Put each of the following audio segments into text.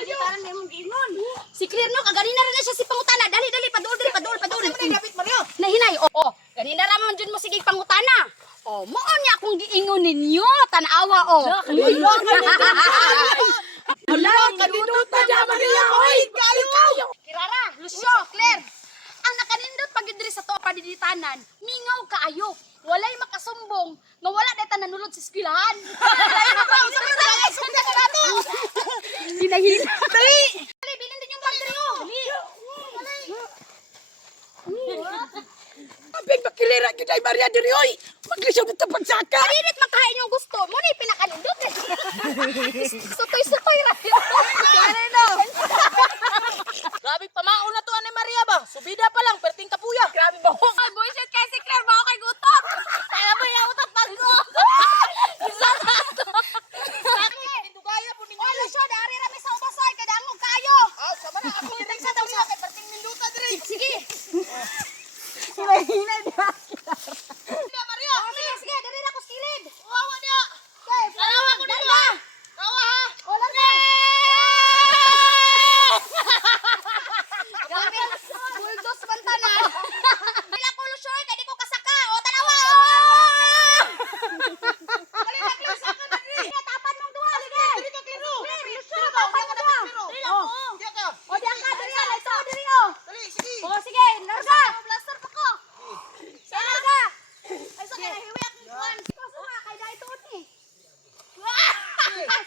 paditaran na mong giingon. Si Claire no, kaganina rin na siya si pangutana. Dali, paduol. Dapat Maria. Nahinay, oo. Ganina ramon dyan mo sige pangutana. O, moon niya akong giingon ninyo. Tanawa, o. Wala, kanindot na niya Maria. Oy, kayo. Kirara, Lucio, Claire. Ang nakanindot pagidiri sa to padiditanan, mingaw kaayo. Walay makasumbong nga wala data nanulod sa eskwelahan. Hinahina. Dali, bilhin din yung bandero. Abing makilira kita ay Maria diri oy. Maglisod ito pagsaka. Karinit makain yung gusto mo na pinakanindot. Sutoy ra. Kanino? Grabe pamaon na to ani Maria ba? Subida pa lang perting kapuya. Grabe ba? Ay, bullshit kay si Claire, baka kay gutot. Kaya mo yung utot pagko. Isa na to. Indugaya po ninyo. Wala siya, dari rami sa ubasoy, kada mo kayo. Ah, sama na ako diri sa tawiya kay perting minduta diri. Sige. Hinay dia. Maria. Sige, dari na ko skilid. Wawa niya. Okay, Alawa ko dito. Kawa ha. Wala na. Gabi, buldos bantana. Bila ko lusyoy, kaya di ko kasaka. O, tanawa. Alin na klase ka na diri. Tapan mong duha, sige. Diri ka klaro. Lusyo, tapan mong duha. Diya ka. O, diyan ka, diri o. Ito, diri o. Dali, sige. O, sige, larga. Blaster pa ko. Sige, larga. Ay, so, kaya hiwi akong kuhan. Suka, kaya dahil tuot ni.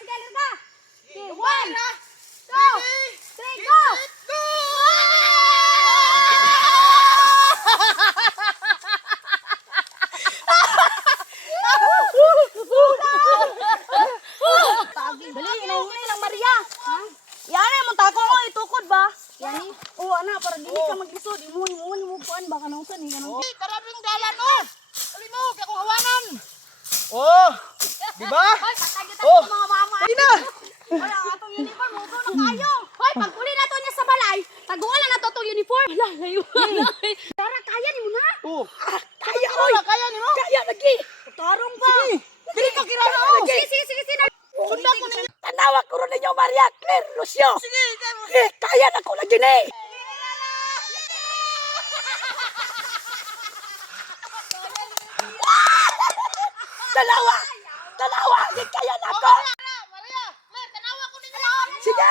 Sige, larga. Okay, 1, 2, 3, go! Dali, inahinay lang, Maria. Yan ay, mong tako ko, itukod ba? Yan eh. Oo, anak, para dili ka mag-isod. Imuhin mo kuhan, baka nausan eh. Hey, karabing dalan oh. Dali mo, kaya kong hawanan. Oh, di ba? Hoy, patay kita Oh. mga mama. Ay na. Wala ang atong uniform, mugo ng kayo. Hoy, pagpuli na to niya sa balay, taguan na to itong uniform. Layo. Tara, kaya ni mo na. Oh. Kaya oy. Kaya ni mo. Kaya lagi. Tarong ba? Sige. Dili ka kirara oh. Sige. Sundan ko ninyo. Tanawa ko rin ninyo Maria, Claire, Lucio. Sige. Kaya na ko lagi ni. Dalawa. Di kaya na ko. Maria, Claire, tanawa ko ninyo. Sige.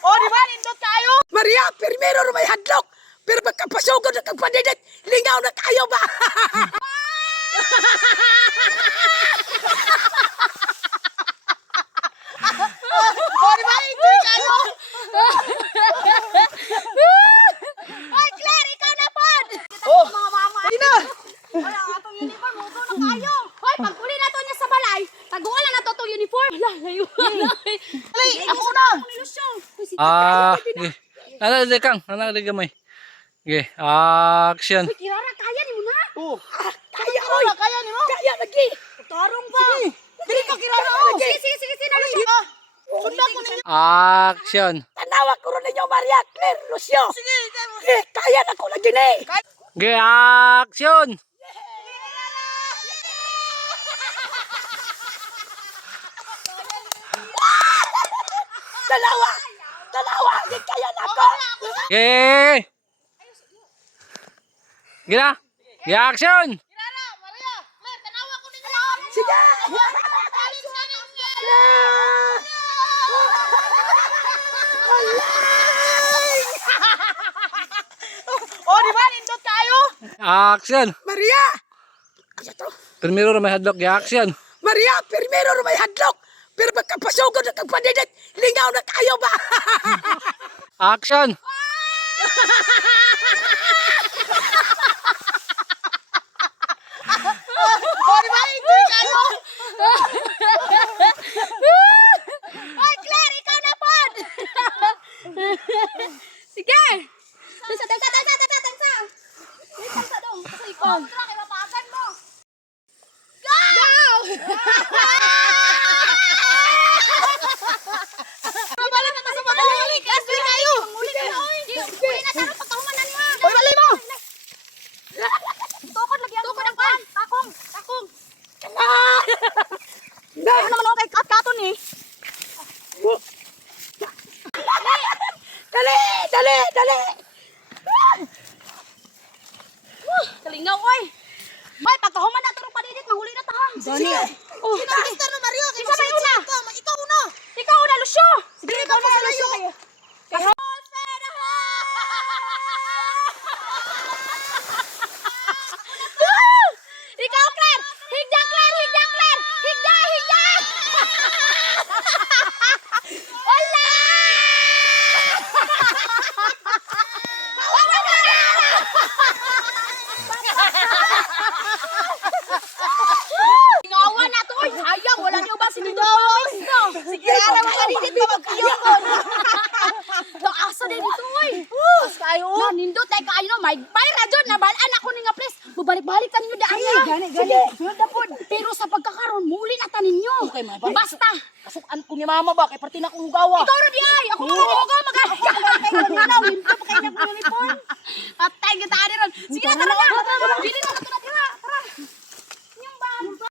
Oh, di ba? Nindot kayo? Maria, primero may hadlok. Pero magkapasugod na kagpadidit, lingaw na kayo ba? Oh, di ba? Hindi kayo? Hoy, Claire, ikaw na pod. Oh, Mga mama. hindi na. Wala ang atong uniform, mugo ng kayo. Hoy, pagpuli na to niya sa balay, taguan na to itong uniform. Layo. Dali, ako na. Sige. Nanali kang, nanali gamay. Sige, action. Hoy, Kirara, kaya ni mo na. Oh, kaya oy. Kaya ni mo. Kaya lagi. Tarong ba? Dili ka kirara oh. Sige, Lucio. Sundan ko ninyo. Action. Tanawa ko rin ninyo Maria, Claire, Lucio. Sige. Kaya na ko lagi ni. Sige, action. Dalawa. Di kaya na ko. Sige. Sige na. Sige, action. Kirara, Maria, Claire, tanawa ko ninyo. Sige. Oh, di ba? Nindot kayo? Action. Maria. Ano to? Primero may hadlock. Sige, action. Maria, primero may hadlok. Pero magkapasugod na kagpadidit, lingaw na kayo ba? Action. Oh, di ba? Hindi kayo. Hoy, Claire, ikaw na pod. Sige. Tansa. Tansa dong. Kasi ikaw, kaya mapagan mo. Mabalik ka sa pagmuli. Kasi kayo. Muli na taro pagkahumanan mo. Hoy, balay mo. Ito ko dali. Kalingaw, oy. Ay, pagkahuman na turong padidit, mahuli na ta ha. Gani. Oh, Sino sige. Mister na Mario? Isa may una. Ikaw una. Ikaw na, Lucio. Sige, ikaw na Lucio. Ikaw, Claire! Higda, Claire! Higda, Claire! Higda, higda! Wala! Ngawa na to! Ay, ayaw! Wala niyo ba sinigawawis no? Sige, ara mo kanidit pa magkayokon! Ito, asa din dito, oy! Mas kayo! Nindot tayo kayo, no? May bayra dyan! Nabalaan ako ni nga, please! Bubalik-balik ninyo daan niya! Gani. Pero sa pagkakaroon, muli na tanin nyo! Okay, mabay. Basta! Kasukan ko ni mama ba? Kay parti na akong hugawa. Ikaw rin ay! Ako nga mag-agaw! Winto pa kayo ng uniform! Patay kita rin ron! Sige na, tara na! Dili